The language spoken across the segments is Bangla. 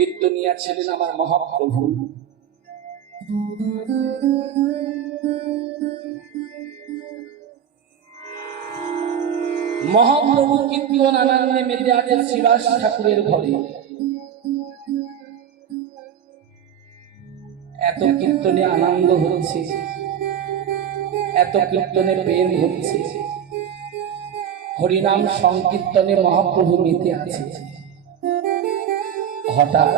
কীর্তনিয়া ছিলেন আমার মহাপ্রভু। মহাপ্রভু কীর্তন আনন্দে মেতে আছেন শিবাস ঠাকুরের ঘরে। এত কীর্তনে আনন্দ হচ্ছে, এত কীর্তনে প্রেম হচ্ছে, হরিনাম সংকীর্তনে মহাপ্রভু মেতে আছে। হঠাৎ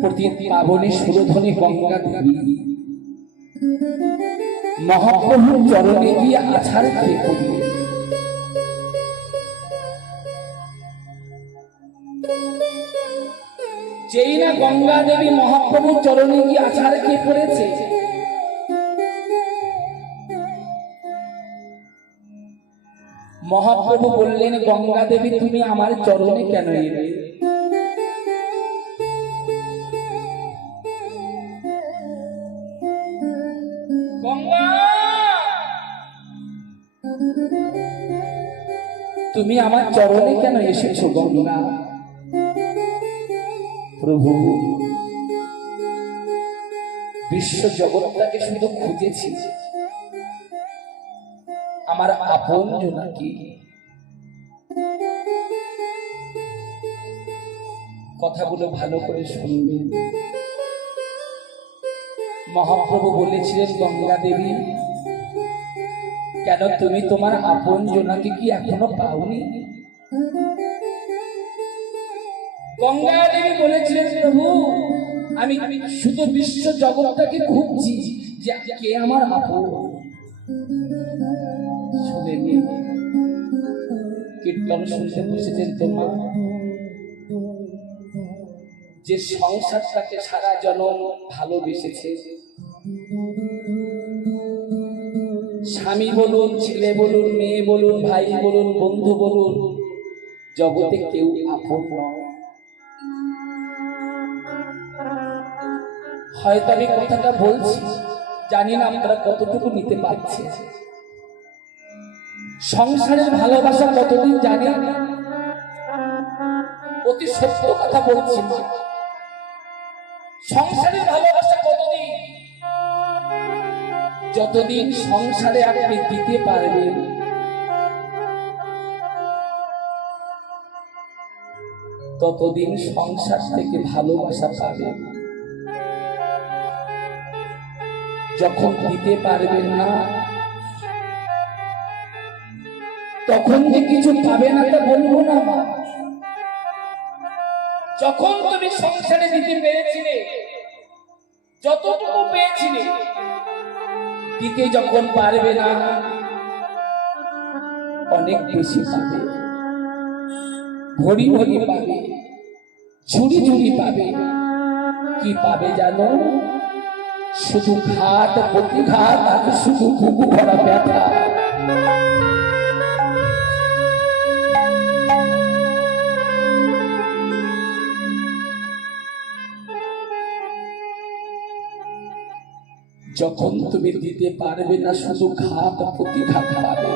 প্রতি পাবনে সুরধনে গঙ্গা মহাপ্রভুর চরণে গিয়ে আছাড় খেয়ে যেই না গঙ্গা দেবী মহাপ্রভুর চরণে গিয়ে আছাড় খেয়ে পড়েছে মহাপ্রভু বললেন গঙ্গা দেবী তুমি আমার চরণে কেন এলে? তুমি আমার চরণে কেন এসেছ, গঙ্গা? প্রভু, বিশ্ব জগৎটাকে শুধু খুঁজেছি। আমার আপন নাকি কথাগুলো ভালো করে শুনবেন। মহাপ্রভু বলেছিলেন, গঙ্গা দেবী, কেন তুমি তোমার আপন জোনাকে কি এখনও পাওনি? গঙ্গা দেবী বলেছিলেন, প্রভু, আমি শুধু বিশ্ব জগৎটাকে খুঁজছি যে কে আমার আপন? শুনতে বসেছেন তোমার যে সংসারটাকে সারা জনম ভালোবেসেছে। স্বামী বলুন, ছেলে বলুন, মেয়ে বলুন, ভাই বলুন, বন্ধু বলুন, জগতে কেউ আপন হয়তো আমি কথাটা বলছি, জানি না আপনারা কতটুকু নিতে পারছেন। সংসারের ভালোবাসা কতদিন জানে অতি সত্য কথা বলছি সংসারের ভালোবাসা কতদিন? যতদিন সংসারে আপনি দিতে পারবেন ততদিন সংসার থেকে ভালোবাসা পাবেন যখন দিতে পারবেন না তখন যে কিছু পাবে না তা বলব না যখন তুমি সংসারে দিতে পেরেছিলে, যতটুকু পেয়েছিলে, দিতে যখন পারবে না, অনেক বেশি পাবে। ভরি ভরি পাবে, ঝুড়ি ঝুড়ি পাবে। কি পাবে জানো? শুধু ঘাট প্রতিঘাত আর শুধু বুকু ভরা ব্যথা। যখন তুমি দিতে পারবে না শুধু ঘাত প্রতিঘাত পাবে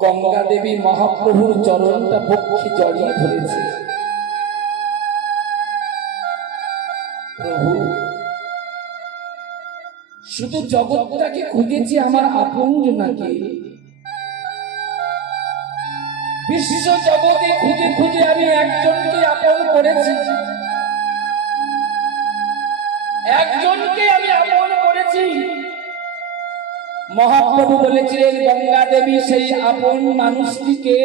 গঙ্গা দেবী মহাপ্রভুর চরণটা পক্ষে জড়িয়ে ধরেছে। প্রভু, শুধু জগৎটাকে খুঁজেছি আমার আপন নাকি? বিশ্ব জগতে খুঁজে খুঁজে আমি একজনকে আপন করেছি। একজনকে আমি আপন করেছি। মহাপ্রভু বলেছিলেন, গঙ্গা দেবী সেই আপন মানুষটিকে।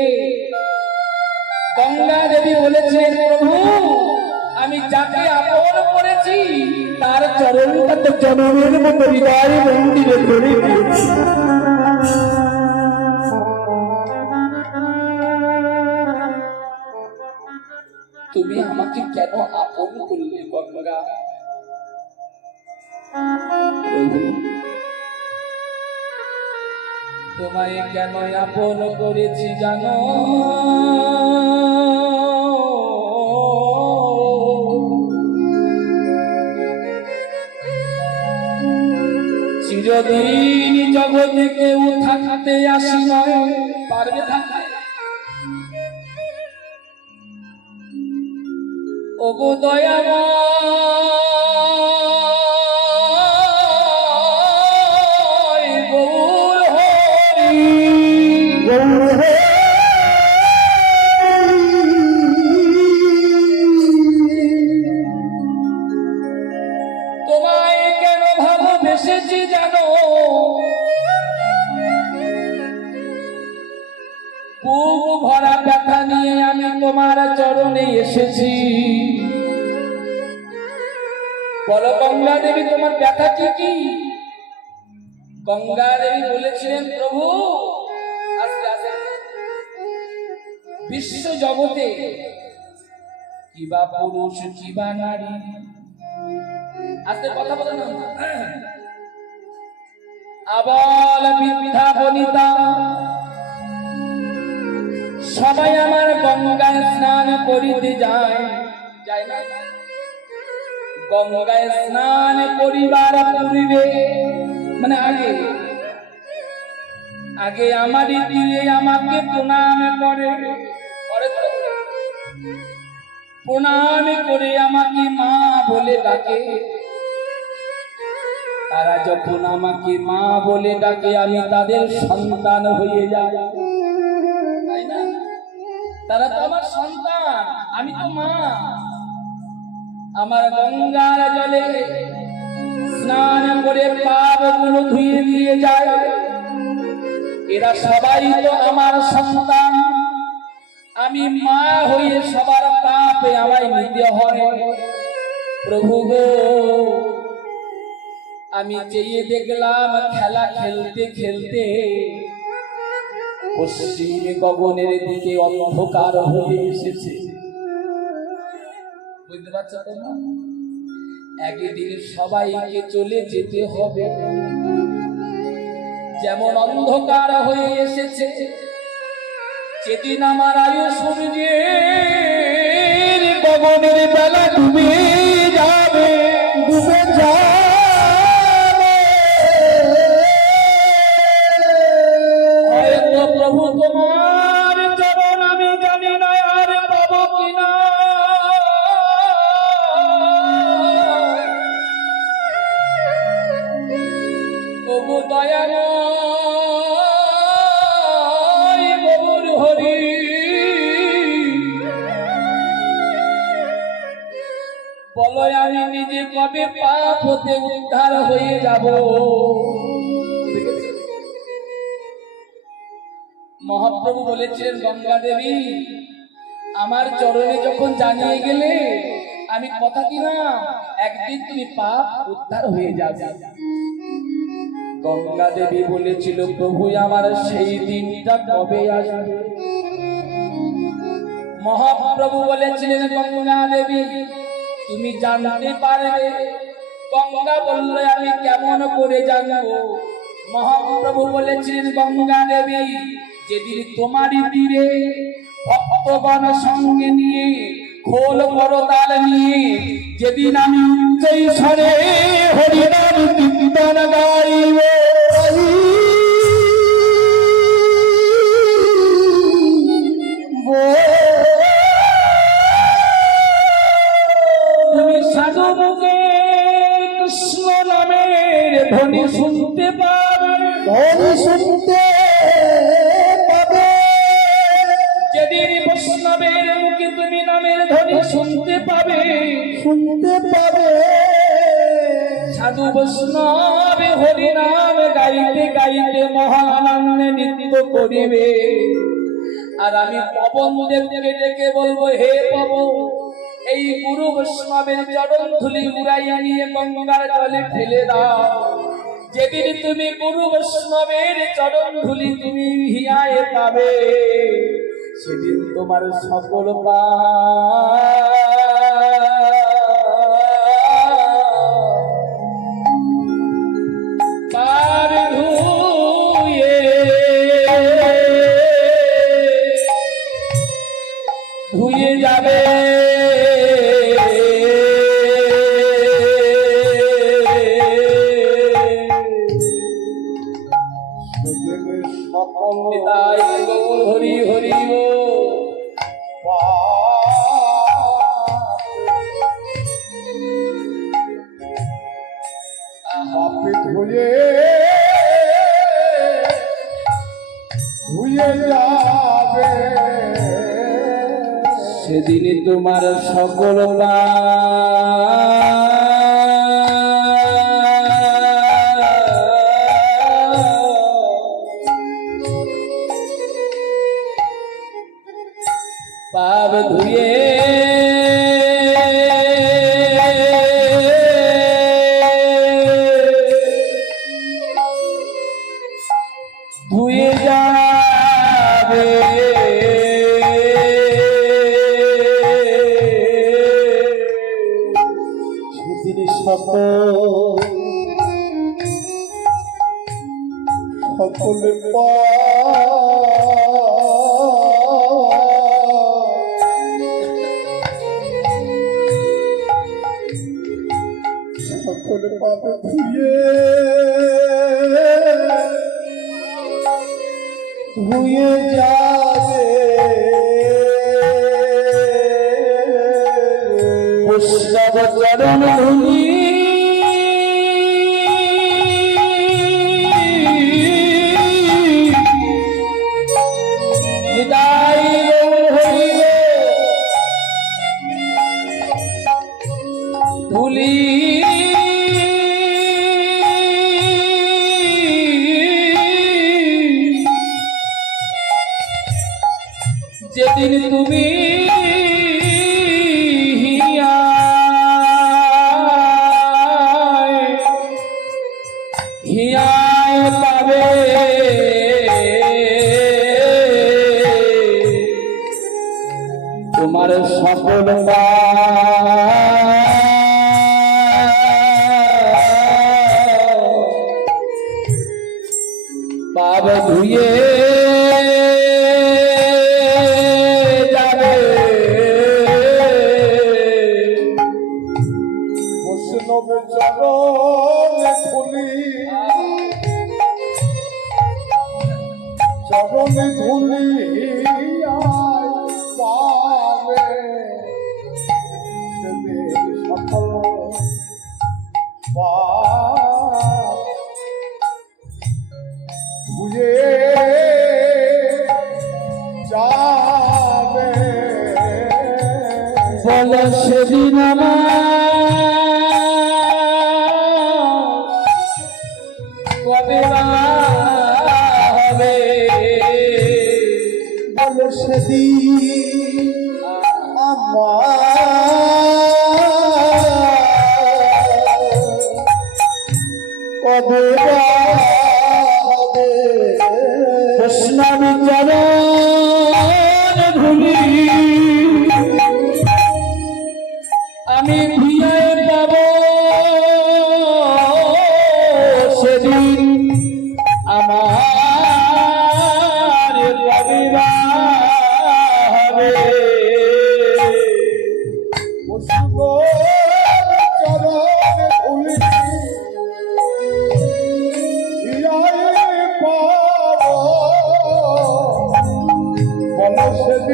গঙ্গা দেবী বলেছিলেন প্রভু, আমি যাকে আপন করেছি, তার চরণটা তো জনমের মতো হৃদয় মন্দিরে ধরে দিয়েছি। তুমি আমাকে কেন আপন করলে, গঙ্গা? তোমায় কেন আপন করেছি জানো? চির চিরদিন জগতে কেউ থাকতে আসি নয়, পারবে থাকতে। ওগো দয়াময় গঙ্গা দেবী তোমার ব্যথা কি কি? গঙ্গা দেবী বলেছিলেন, প্রভু বিশ্ব জগতে কিবা পুরুষ, কিবা নারী। আস্তে, কথা বলে না। আবাল বিদ্যা বনিতা। সবাই আমার গঙ্গায় স্নান করিতে যায়। যায় না? গঙ্গায় স্নান করিবার পূর্বে মানে আগে আগে আমারই দিয়ে আমাকে প্রণাম করে প্রণাম করে আমাকে মা বলে ডাকে। তারা যখন আমাকে মা বলে ডাকে, আমি তাদের সন্তান হয়ে যাই। তাই না? তারা তো আমার সন্তান, আমি তো মা। আমার গঙ্গার জলে স্নান করে পাপগুলো ধুয়ে দিয়ে যায়। এরা সবাই তো আমার সন্তান। আমি মা হয়ে সবার পাপে আমায় নিতে হয়। প্রভু গো, আমি চেয়ে দেখলাম খেলা খেলতে খেলতে পশ্চিম গগনের দিকে অন্ধকার হয়ে এসেছে। একদিন সবাইকে চলে যেতে হবে। যেমন অন্ধকার হয়ে এসেছে, যেদিন আমার আয়ু সূর্যের গগনের বেলা ডুবে যাবে। ডুবে হয়তো হতে উদ্ধার হয়ে যাব। মহাপ্রভু বলেছিলেন, গঙ্গা দেবী, আমার চরণে যখন জানিয়ে গেলে আমি কথা দিলাম একদিন তুমি পাপ উদ্ধার হয়ে যাবে। গঙ্গা দেবী বলেছিল, প্রভু, আমার সেই দিনটা কবে আসবে? মহাপ্রভু বলেছিলেন, গঙ্গা দেবী, তুমি জানতে পারবে গঙ্গা বললে আমি কেমন করে জানব? মহাপ্রভু বলেছিলেন গঙ্গা দেবী যেদিন তোমারই তীরে ভক্তগণ সঙ্গে নিয়ে খোল করতাল নিয়ে, যেদিন আমি উচ্চই কীর্তন ধুলি উড়াইয়া নিয়ে গঙ্গার জলে ফেলে দাও। যেদিন তুমি গুরু বৈষ্ণবের চরণ ধুলি, তুমি হিয়ায় পাবে। সেদিন তোমার সকল পা তিনি তোমার সকল পা সকল সকলে সকলে পাবে ধুয়ে ধুয়ে ভুলি সেদিন আমার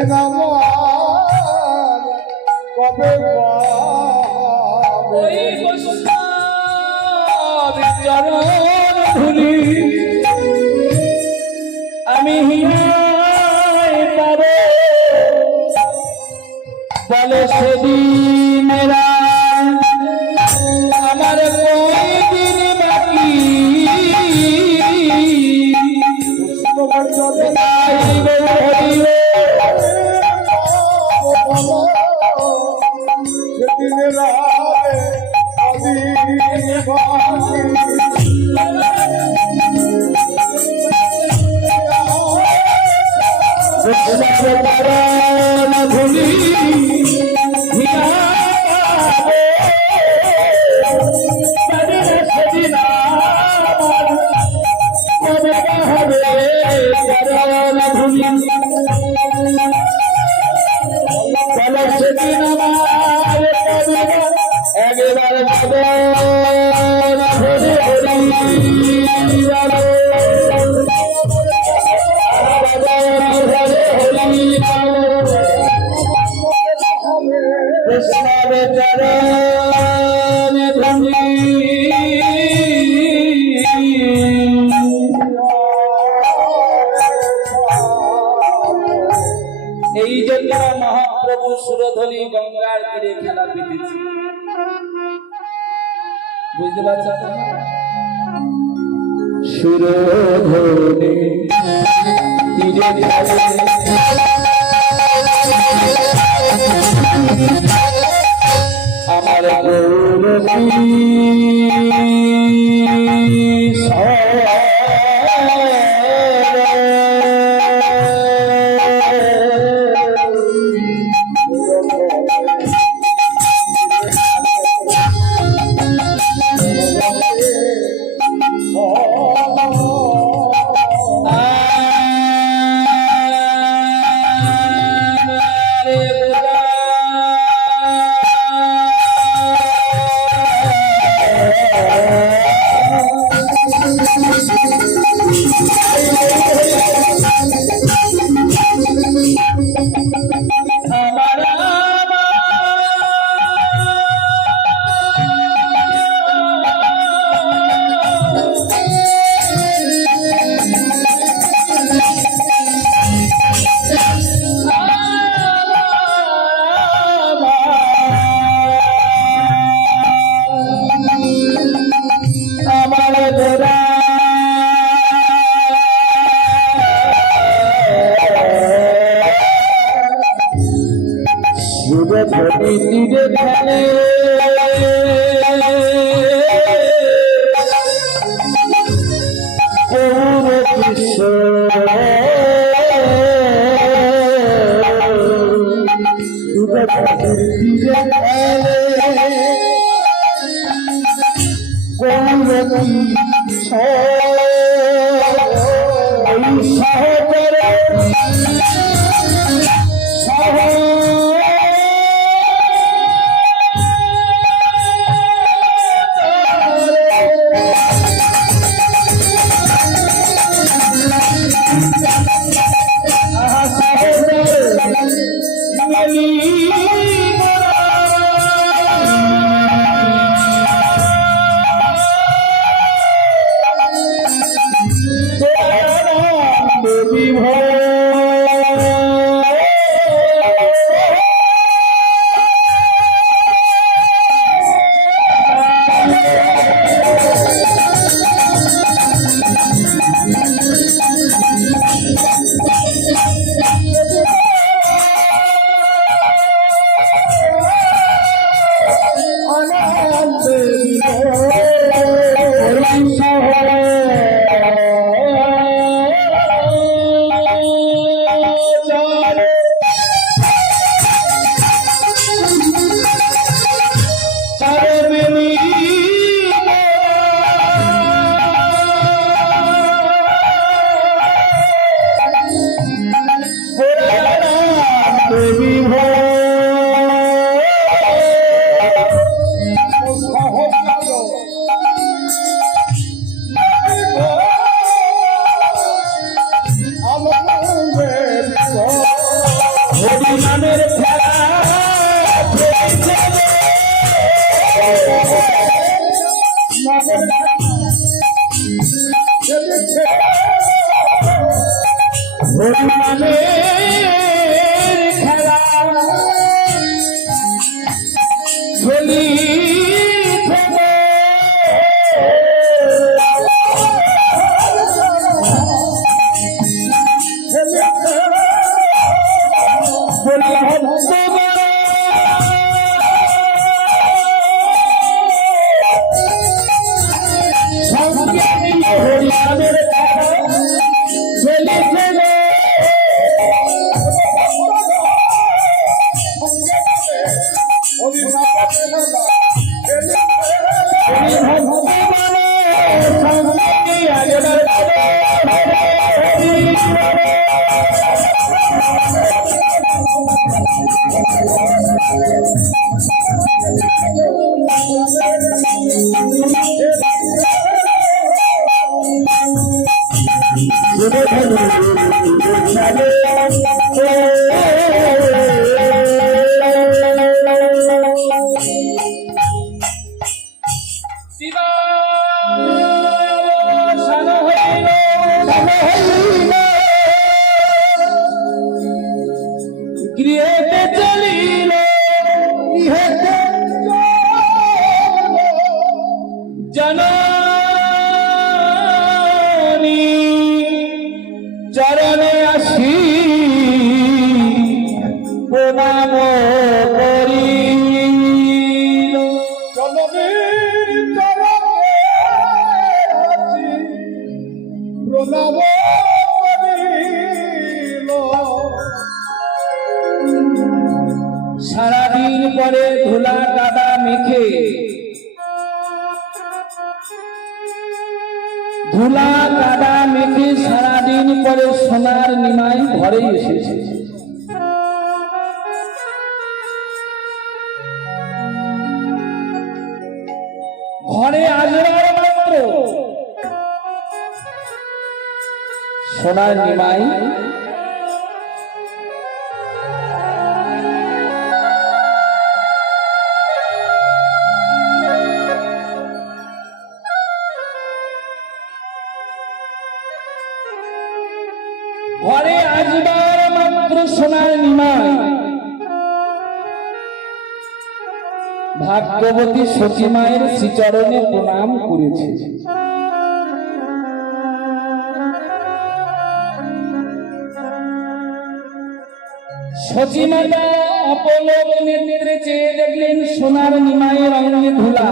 Amen. নদী গঙ্গার তীরে খেলা পেতেছি বুঝতে পারছ? আমার create সোনার ঘরেই ঘরে এসেছে। ঘরে আসবার মাত্র। সোনার নিমাই ভাগ্যবতী সতী শ্রীচরণে প্রণাম করেছে। সচিমাতা অপলোক নেত্রে চেয়ে দেখলেন সোনার নিমায়ের অঙ্গে ধুলা।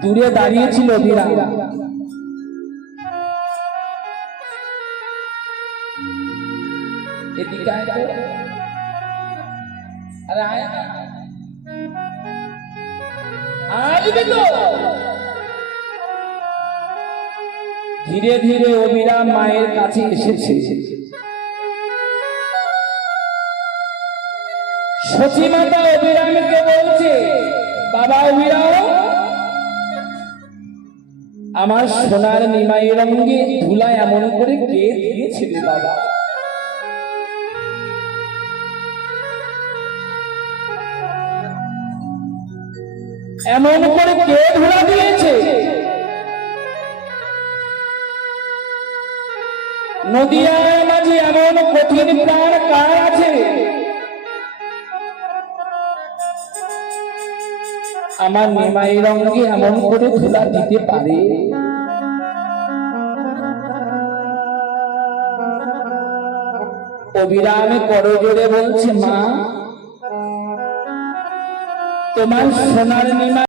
দূরে দাঁড়িয়েছিল বিরাম ধীরে ধীরে অবিরাম মায়ের কাছে এসেছে। সচিমাতা অবিরামকে বলছে, বাবা অবিরাম, আমার সোনার নিমাই রঙে ধুলা এমন করে কে দিয়েছিল বাবা। এমন করে কে ধুলা দিয়েছে? নদিয়ার মাঝে এমন কঠিন প্রাণ কার আছে? আমার নিমাই রঙে এমন করে ধুলা দিতে পারে? অবিরামে করজোড়ে বলছে, মা, তোমার সোনার নিমা